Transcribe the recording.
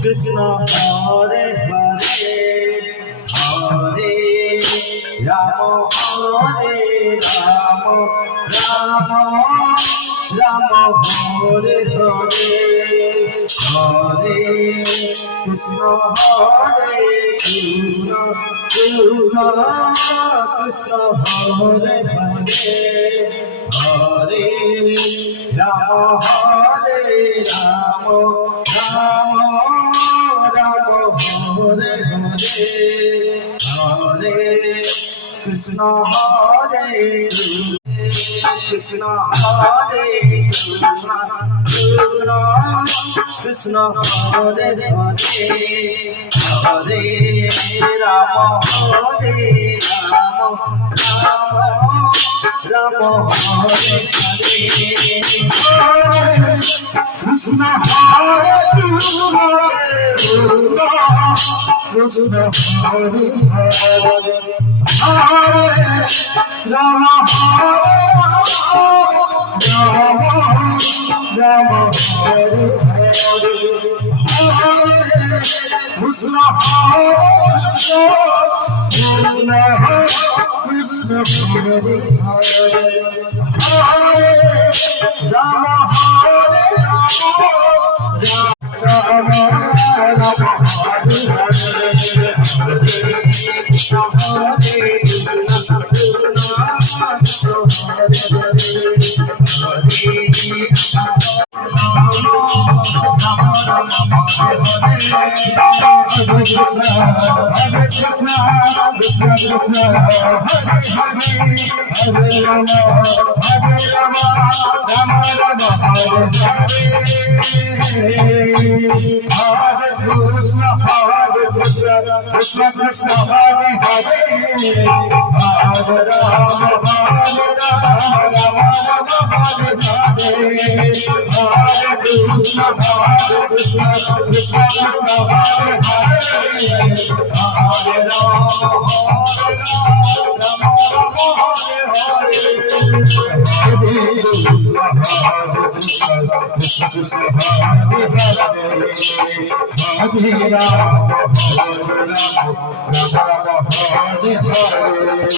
Krishna Hare Hare Hare Rama Hare Rama Rama Rama Hare Hare Hare Krishna Hare Krishna Krishna Krishna Hare Hare Hare Rama Hare Rama Rama Hare Hare Hare Krishna Hare Krishna Hare Krishna Krishna Hare Hare Hare Rama Hare Rama Rama Hare Hare Krishna Hare Krishna Hare Hare Hare Rama Hare Rama Rama Hare Hare Krishna Hare Krishna Hare Hare Rama Hare Rama Rama Hare Krishna Hare Krishna Krishna Krishna Hare Hare Hare Rama Rama Rama Hare Hare Hare Krishna Krishna Krishna Hare Hare Hare Rama Rama Hare Hare Hare Krishna Krishna Krishna Hare Hare Hare Rama Hare Hare